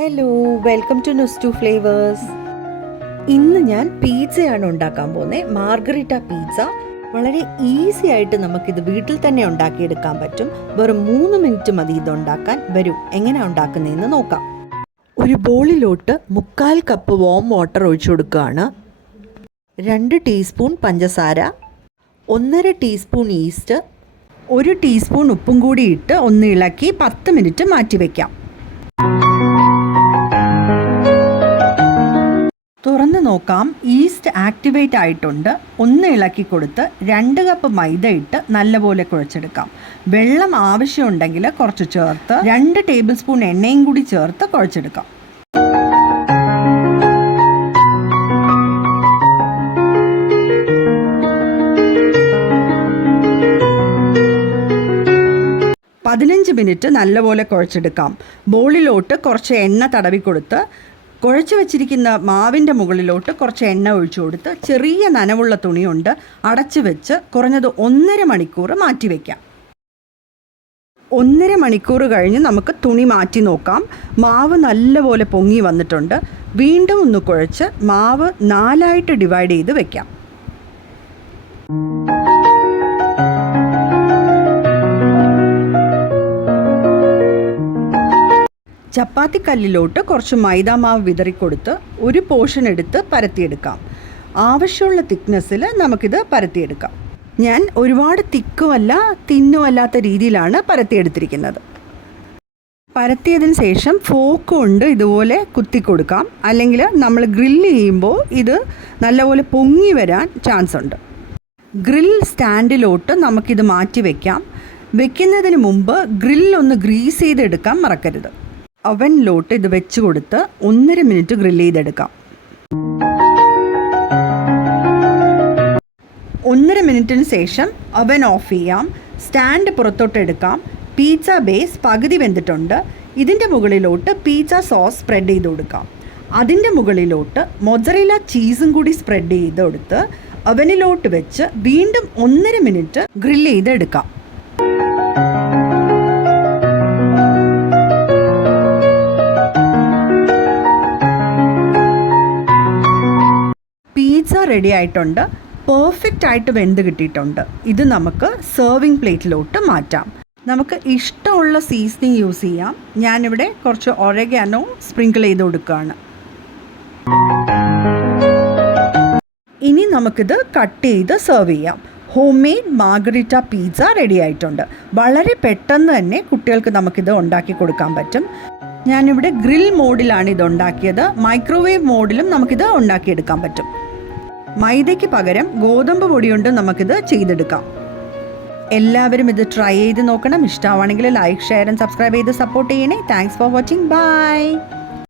Hello, welcome to നുസ്റ്റു flavours. ഇന്ന് ഞാൻ പിസ്സയാണ് ഉണ്ടാക്കാൻ പോകുന്നത്. മാർഗരിറ്റ പിസ്സ. വളരെ ഈസി ആയിട്ട് നമുക്കിത് വീട്ടിൽ തന്നെ ഉണ്ടാക്കിയെടുക്കാൻ പറ്റും. വെറും 3 മിനിറ്റ് മതി ഇത് ഉണ്ടാക്കാൻ. വരൂ, എങ്ങനെയാണ് ഉണ്ടാക്കുന്നതെന്ന് നോക്കാം. ഒരു ബോളിലോട്ട് 1/4 കപ്പ് വാം വാട്ടർ ഒഴിച്ചു കൊടുക്കുകയാണ്. 2 ടീസ്പൂൺ പഞ്ചസാര, 1/2 ടീസ്പൂൺ ഈസ്റ്റ്, 1 ടീസ്പൂൺ ഉപ്പും കൂടി ഇട്ട് ഒന്ന് ഇളക്കി 10 മിനിറ്റ് മാറ്റി വയ്ക്കാം. തുറന്ന് നോക്കാം. ഈസ്റ്റ് ആക്ടിവേറ്റ് ആയിട്ടുണ്ട്. ഒന്ന് ഇളക്കി കൊടുത്ത് 2 കപ്പ് മൈദ ഇട്ട് നല്ലപോലെ കുഴച്ചെടുക്കാം. വെള്ളം ആവശ്യമുണ്ടെങ്കിൽ കുറച്ച് ചേർത്ത് 2 ടേബിൾ സ്പൂൺ എണ്ണയും കൂടി ചേർത്ത് കുഴച്ചെടുക്കാം. പതിനഞ്ച് മിനിറ്റ് നല്ലപോലെ കുഴച്ചെടുക്കാം. ബോളിലോട്ട് കുറച്ച് എണ്ണ തടവി കൊടുത്ത് കുഴച്ച് വെച്ചിരിക്കുന്ന മാവിൻ്റെ മുകളിലോട്ട് കുറച്ച് എണ്ണ ഒഴിച്ചു കൊടുത്ത് ചെറിയ നനവുള്ള തുണി കൊണ്ട് അടച്ചു വെച്ച് കുറഞ്ഞത് 1.5 മണിക്കൂർ മാറ്റി വയ്ക്കാം. 1.5 മണിക്കൂർ കഴിഞ്ഞ് നമുക്ക് തുണി മാറ്റി നോക്കാം. മാവ് നല്ലപോലെ പൊങ്ങി വന്നിട്ടുണ്ട്. വീണ്ടും ഒന്ന് കുഴച്ച് മാവ് 4ആയിട്ട് ഡിവൈഡ് ചെയ്ത് വെക്കാം. ചപ്പാത്തിക്കല്ലിലോട്ട് കുറച്ച് മൈദാമാവ് വിതറിക്കൊടുത്ത് ഒരു പോർഷൻ എടുത്ത് പരത്തിയെടുക്കാം. ആവശ്യമുള്ള തിക്നെസ്സിൽ നമുക്കിത് പരത്തിയെടുക്കാം. ഞാൻ ഒരുപാട് തിക്കുമല്ല തിന്നുമല്ലാത്ത രീതിയിലാണ് പരത്തിയെടുത്തിരിക്കുന്നത്. പരത്തിയതിന് ശേഷം ഫോർക്ക് കൊണ്ട് ഇതുപോലെ കുത്തി കൊടുക്കാം. അല്ലെങ്കിൽ നമ്മൾ ഗ്രില്ല് ചെയ്യുമ്പോൾ ഇത് നല്ലപോലെ പൊങ്ങി വരാൻ ചാൻസ് ഉണ്ട്. ഗ്രിൽ സ്റ്റാൻഡിലോട്ട് നമുക്കിത് മാറ്റി വയ്ക്കാം. വെക്കുന്നതിന് മുമ്പ് ഗ്രില്ലൊന്ന് ഗ്രീസ് ചെയ്തെടുക്കാൻ മറക്കരുത്. അവനിലോട്ട് ഇത് വെച്ച് കൊടുത്ത് 1.5 മിനിറ്റ് ഗ്രില്ല് ചെയ്തെടുക്കാം. 1.5 മിനിറ്റിന് ശേഷം അവൻ ഓഫ് ചെയ്യാം. സ്റ്റാൻഡ് പുറത്തോട്ട് എടുക്കാം. പിസ്സ ബേസ് പകുതി വെന്തിട്ടുണ്ട്. ഇതിൻ്റെ മുകളിലോട്ട് പിസ്സ സോസ് സ്പ്രെഡ് ചെയ്ത് കൊടുക്കാം. അതിൻ്റെ മുകളിലോട്ട് മൊസറല്ല ചീസും കൂടി സ്പ്രെഡ് ചെയ്ത് കൊടുത്ത് അവനിലോട്ട് വെച്ച് വീണ്ടും 1.5 മിനിറ്റ് ഗ്രില്ല് ചെയ്തെടുക്കാം. പിസ്സ റെഡി ആയിട്ടുണ്ട്. പെർഫെക്റ്റ് ആയിട്ട് വെന്ത് കിട്ടിയിട്ടുണ്ട്. ഇത് നമുക്ക് സെർവിങ് പ്ലേറ്റിലോട്ട് മാറ്റാം. നമുക്ക് ഇഷ്ടമുള്ള സീസണിങ് യൂസ് ചെയ്യാം. ഞാനിവിടെ കുറച്ച് ഒറിഗാനോ സ്പ്രിങ്കിൾ ചെയ്ത് കൊടുക്കുകയാണ്. ഇനി നമുക്കിത് കട്ട് ചെയ്ത് സെർവ് ചെയ്യാം. Home made Margherita pizza ready ആയിട്ടുണ്ട്. വളരെ പെട്ടെന്ന് തന്നെ കുട്ടികൾക്ക് നമുക്കിത് ഉണ്ടാക്കി കൊടുക്കാൻ പറ്റും. ഞാനിവിടെ ഗ്രിൽ മോഡിലാണ് ഇത് ഉണ്ടാക്കിയത്. മൈക്രോവേവ് മോഡിലും നമുക്കിത് ഉണ്ടാക്കിയെടുക്കാൻ പറ്റും. മൈദയ്ക്ക് പകരം ഗോതമ്പ് പൊടി കൊണ്ട് നമുക്കിത് ചെയ്തെടുക്കാം. എല്ലാവരും ഇത് ട്രൈ ചെയ്ത് നോക്കണം. ഇഷ്ടമാണെങ്കിൽ ലൈക്ക്, ഷെയർ ആൻഡ് സബ്സ്ക്രൈബ് ചെയ്ത് സപ്പോർട്ട് ചെയ്യണേ. Thanks for watching. ബൈ.